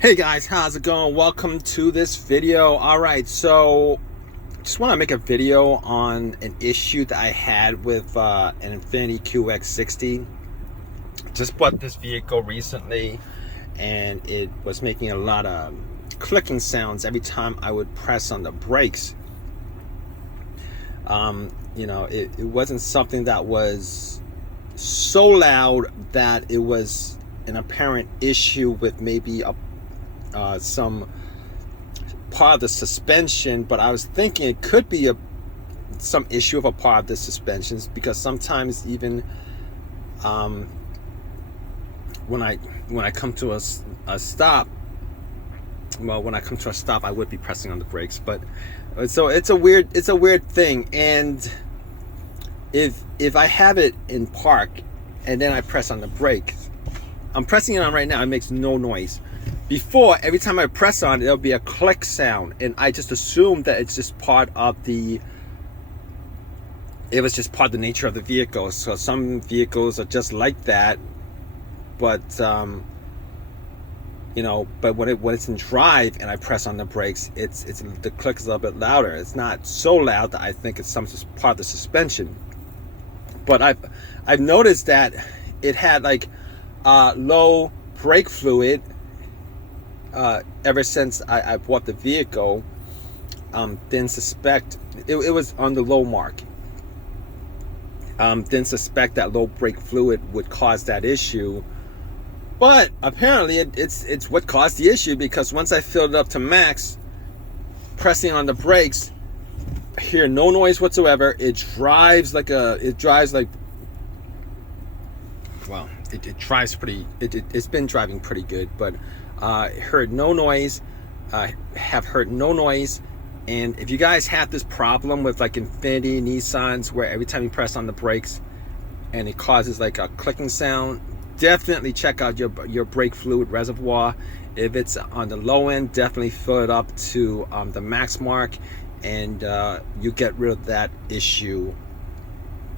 Hey guys, how's it going? Welcome to this video. Alright, so just want to make a video on an issue that I had with an Infiniti QX60. Just bought this vehicle recently and it was making a lot of clicking sounds every time I would press on the brakes. It wasn't something that was so loud that it was an apparent issue with maybe some part of the suspension, but I was thinking it could be some issue of a part of the suspensions, because sometimes even when I come to a stop, I would be pressing on the brakes. But so it's a weird thing. And if I have it in park and then I press on the brake, I'm pressing it on right now, it makes no noise. Before, every time I press on it, there'll be a click sound, and I just assumed that it's just part of the nature of the vehicle. So some vehicles are just like that, but but when it's in drive and I press on the brakes, it's the click is a little bit louder. It's not so loud that I think it's some part of the suspension. But I've noticed that it had like low brake fluid ever since I bought the vehicle. Didn't suspect it was on the low mark. Didn't suspect that low brake fluid would cause that issue, but apparently it's what caused the issue, because once I filled it up to max, pressing on the brakes, I hear no noise whatsoever. It drives like well, it's been driving pretty good, but heard no noise. Have heard no noise. And if you guys have this problem with like Infiniti, Nissans, where every time you press on the brakes and it causes like a clicking sound, definitely check out your brake fluid reservoir. If it's on the low end, definitely fill it up to the max mark, and you get rid of that issue.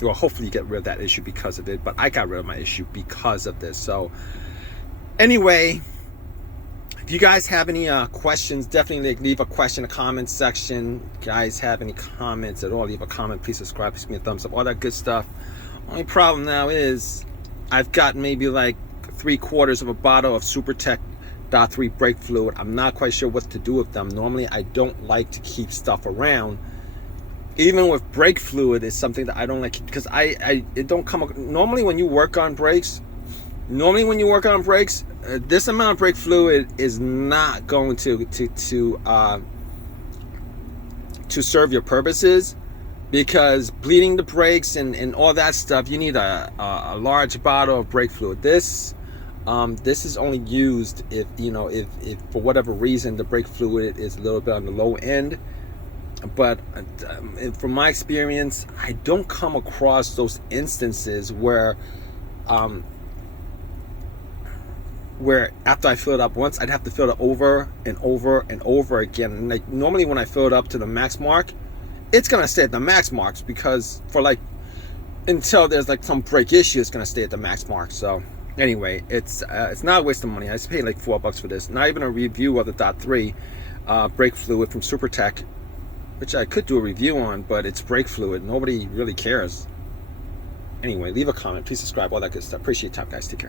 Well, hopefully you get rid of that issue because of it, but I got rid of my issue because of this. So anyway, if you guys have any questions, definitely leave a question in the comment section. If you guys have any comments at all, leave a comment. Please subscribe, please give me a thumbs up, all that good stuff. Only problem now is I've got maybe like 3/4 of a bottle of SuperTech .3 brake fluid. I'm not quite sure what to do with them. Normally I don't like to keep stuff around. Even with brake fluid, is something that I don't like, because it don't come normally when you work on brakes. This amount of brake fluid is not going to serve your purposes, because bleeding the brakes and all that stuff, you need a large bottle of brake fluid. This is only used if for whatever reason the brake fluid is a little bit on the low end. But from my experience, I don't come across those instances where after I fill it up once, I'd have to fill it over and over and over again. And like normally when I fill it up to the max mark, it's gonna stay at the max marks, because for like until there's like some brake issue, it's gonna stay at the max mark. So anyway, it's not a waste of money. I just paid like $4 for this. Not even a review of the .3 brake fluid from SuperTech, which I could do a review on, but it's brake fluid. Nobody really cares. Anyway, leave a comment, please subscribe, all that good stuff. Appreciate your time, guys. Take care.